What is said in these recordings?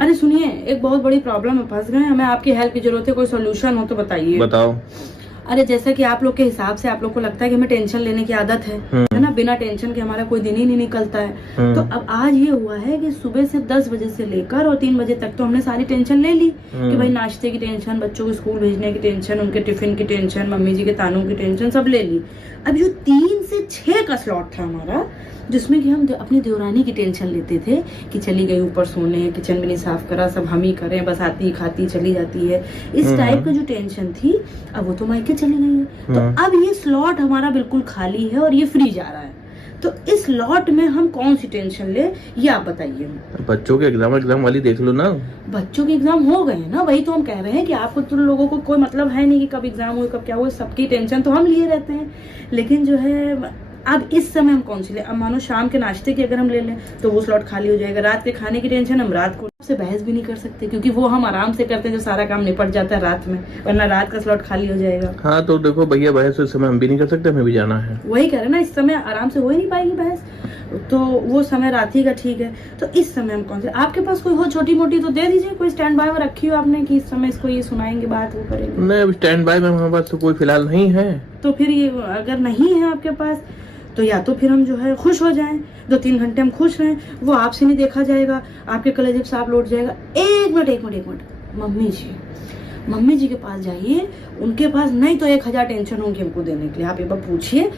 अरे सुनिए, एक बहुत बड़ी प्रॉब्लम में फंस गए हैं, हमें आपकी हेल्प की जरूरत है, कोई सोल्यूशन हो तो बताइए। बताओ। अरे जैसा कि आप लोग के हिसाब से आप लोग को लगता है कि हमें टेंशन लेने की आदत है ना, बिना टेंशन के हमारा कोई दिन ही नहीं निकलता है। तो अब आज ये हुआ है कि सुबह से 10 बजे से लेकर और 3 बजे तक तो हमने सारी टेंशन ले ली कि भाई नाश्ते की टेंशन, बच्चों को स्कूल भेजने की टेंशन, उनके टिफिन की टेंशन, मम्मी जी के तानों की टेंशन, सब ले ली। अब जो 3 से 6 का स्लॉट था हमारा, जिसमें कि हम अपनी देवरानी की टेंशन लेते थे कि चली गई ऊपर सोने, किचन भी नहीं साफ करा, सब हम ही करें, बस आती खाती चली जाती है, इस टाइप का जो टेंशन थी, अब वो तो मायके चली गई है। तो अब ये स्लॉट हमारा बिल्कुल खाली है और ये फ्री जा रहा है। तो इस लॉट में हम कौन सी टेंशन ले, ये आप बताइए। बच्चों के एग्जाम वाली देख लो ना। बच्चों के एग्जाम हो गए ना, वही तो हम कह रहे हैं कि आपको तो लोगों को कोई मतलब है नहीं कि कब एग्जाम हुए कब क्या हुए, सबकी टेंशन तो हम लिए रहते हैं। लेकिन जो है अब इस समय हम कौन सी ले, अब मानो शाम के नाश्ते की अगर हम ले लें तो वो स्लॉट खाली हो जाएगा। रात के खाने की टेंशन हम रात को से बहस भी नहीं कर सकते, क्योंकि वो हम आराम से करते हैं, जो सारा काम निपट जाता है रात में, वरना रात का स्लॉट खाली हो जाएगा। हाँ तो देखो भैया, बहस इस समय हम भी नहीं कर सकते, हमें भी जाना है। वही कह रहे ना, इस समय आराम से हो ही नहीं पाएगी बहस, तो वो समय रात ही का ठीक है। तो इस समय हम कौन से, आपके पास कोई हो छोटी मोटी तो दे दीजिए, कोई स्टैंड बाय में रखी हो आपने कि इस समय इसको ये सुनाएंगे बात, वो करेंगे। नहीं, अब स्टैंड बाय में हमारे पास तो कोई फिलहाल नहीं है। तो फिर ये अगर नहीं है आपके पास तो या तो फिर हम जो है खुश हो जाएं, 2-3 घंटे हम खुश रहें, वो आपसे नहीं देखा जाएगा, आपके कलेजे पे सांप लौट जाएगा। एक मिनट, मम्मी जी के पास जाइए, उनके पास नहीं तो 1000 टेंशन होंगी हमको देने के लिए, आप एक बार पूछिए,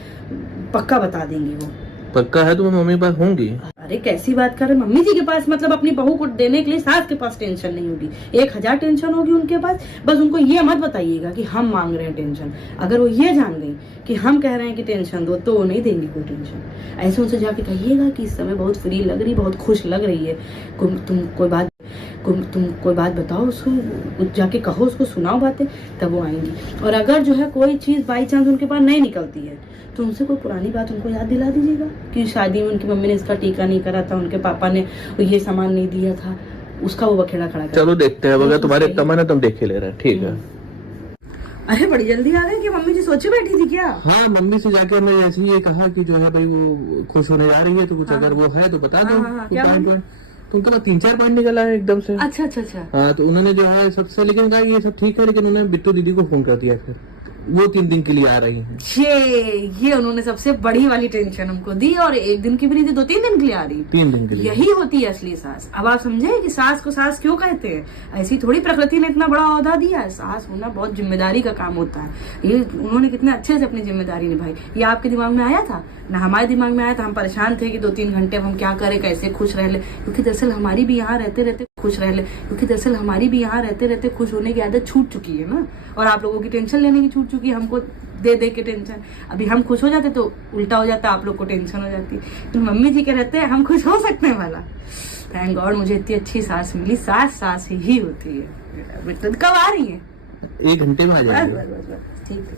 पक्का बता देंगी वो। पक्का है तो मैं मम्मी पास होंगी। अरे कैसी बात कर रहे, मम्मी जी के पास मतलब अपनी बहू को देने के लिए सास के पास टेंशन नहीं होगी, 1000 टेंशन होगी उनके पास। बस उनको ये मत बताइएगा कि हम मांग रहे हैं टेंशन, अगर वो ये जान गई कि हम कह रहे हैं कि टेंशन दो तो वो नहीं देंगी कोई टेंशन। ऐसे उनसे जाके कहिएगा कि इस समय बहुत फ्री लग रही, बहुत खुश लग रही है, तुम कोई बात बताओ उसको, जाके कहो उसको, सुनाओ बातें, तब वो आएंगी। और अगर जो है कोई चीज बाई चांस उनके पास नहीं निकलती है तो उनसे कोई पुरानी बात उनको याद दिला दीजिएगा कि शादी में उनकी मम्मी ने इसका टीका नहीं करा था, उनके पापा ने ये सामान नहीं दिया था, उसका वो बखेड़ा खड़ा कर। चलो देखते हैं, अगर तुम्हारे तमन्ना है तुम देख के ले रहे हैं, ठीक है। अरे बड़ी जल्दी आ गए कि मम्मी जी सोचे बैठी थी क्या? हाँ, मम्मी से जाकर मैं ऐसे ही कहा कि जो है भाई वो खुश होने जा रही है, तो कुछ अगर वो है तो बता दो। तो उनका 3-4 पॉइंट निकला है एकदम से। अच्छा। हाँ, तो उन्होंने जो है सबसे, लेकिन कहा ये सब ठीक है, लेकिन उन्होंने बिट्टू दीदी को फोन कर दिया, फिर वो 3 दिन के लिए आ रही है। ये उन्होंने सबसे बड़ी वाली टेंशन हमको दी, और 1 दिन की भी नहीं दी, 2-3 दिन के लिए आ रही। 3 दिन के लिए। यही होती है असली सास। अब आप समझे कि सास को सास क्यों कहते हैं, ऐसी थोड़ी प्रकृति ने इतना बड़ा ओहदा दिया है। सास होना बहुत जिम्मेदारी का काम होता है। ये उन्होंने कितने अच्छे से अपनी जिम्मेदारी निभाई। ये आपके दिमाग में आया था ना, हमारे दिमाग में आया था। हम परेशान थे कि 2-3 घंटे हम क्या करें, कैसे खुश रह ले, क्योंकि दरअसल हमारी भी यहाँ रहते रहते खुश होने की आदत छूट चुकी है ना, और आप लोगों की टेंशन लेने की छूट चुकी है, हमको दे दे के टेंशन। अभी हम खुश हो जाते तो उल्टा हो जाता, आप लोग को टेंशन हो जाती। तो मम्मी जी के रहते हैं हम खुश हो सकते हैं वाला। थैंक गॉड मुझे इतनी अच्छी सास मिली। सास ही होती है। कब आ रही है? 1 घंटे में आ जाएगी। ठीक है।